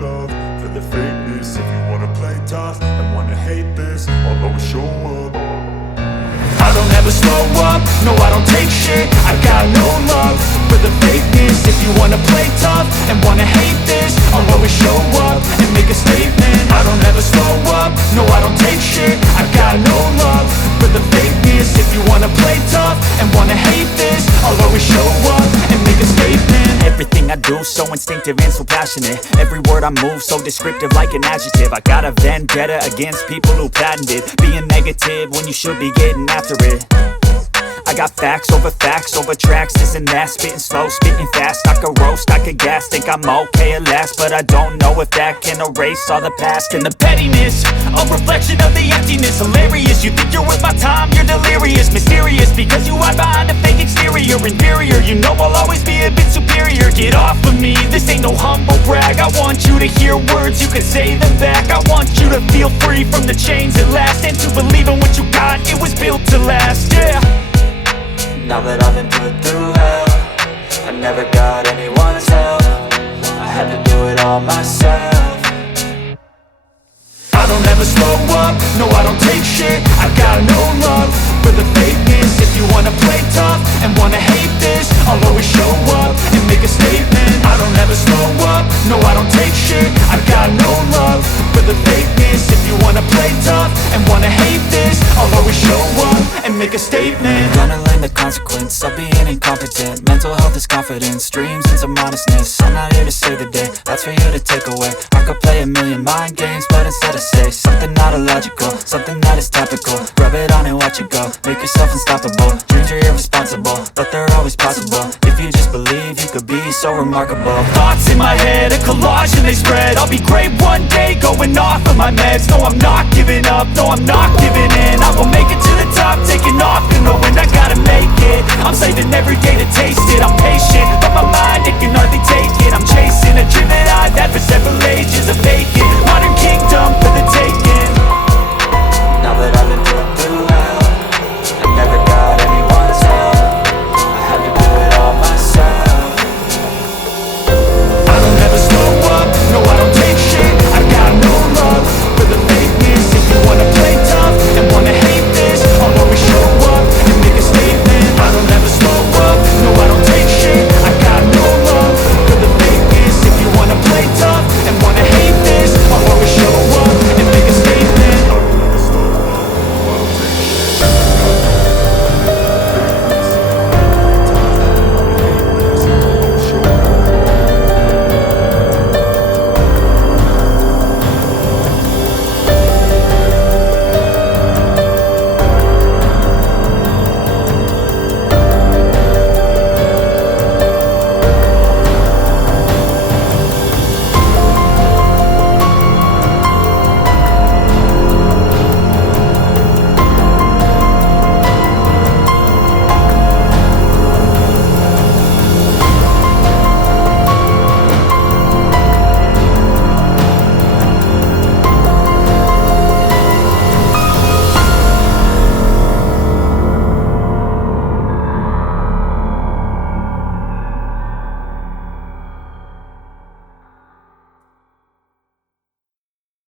love for the fakeness. If you wanna play tough and wanna hate this, I'll always show up. I don't ever slow up, no I don't take shit. I got no love for the fakeness. If you wanna play tough and wanna hate this, I'll always show up and make a statement. I don't ever slow up, no I don't take shit. I got no love for the fakeness. If you wanna play tough and wanna hate this, I'll always show up and make a statement. Everything I do so instinctive and so passionate. Every word I move so descriptive like an adjective. I got a vendetta against people who patented being negative when you should be getting after it. I got facts over tracks, this and that. Spitting slow, spitting fast. I could roast, I could gas. Think I'm okay at last, but I don't know if that can erase all the past. And the pettiness, a reflection of the emptiness. Hilarious, you think you're worth my time, you're delirious. Mysterious, because you hide behind a fake exterior. Inferior, you know I'll always be a bit superior. Get off of me, this ain't no humble brag. I want you to hear words, you can say them back. I want you to feel free from the chains at last, and to believe in what you got, it was built to last, yeah. Now that I've been put through hell, I never got anyone's help. I had to do it all myself. I don't ever slow up, no I don't take shit. I got no love for the fakeness. If you wanna play tough and wanna hate this, I'll always show up and make a statement. I don't ever slow up, no I don't take shit. I got no love for the fakeness. If you wanna play tough and wanna hate this, I'll always show up and make a statement. Gonna learn the consequence of being incompetent. Mental health is confidence, dreams and some modestness. I'm not here to save the day, that's for you to take away. I could play a million mind games, but instead I say something not illogical, something that is topical. Rub it on and watch it go, make yourself unstoppable. Dreams are irresponsible, but they're always possible. If you just believe, you could be so remarkable. Thoughts in my head, a collage and they spread. I'll be great one day, going off of my meds. No, I'm not giving up, no, I'm not giving in. I will make it to the top, taking off and knowing I gotta make it. I'm saving every day to taste it. I'm patient, but my mind, it can hardly take it. I'm chasing a dream that I've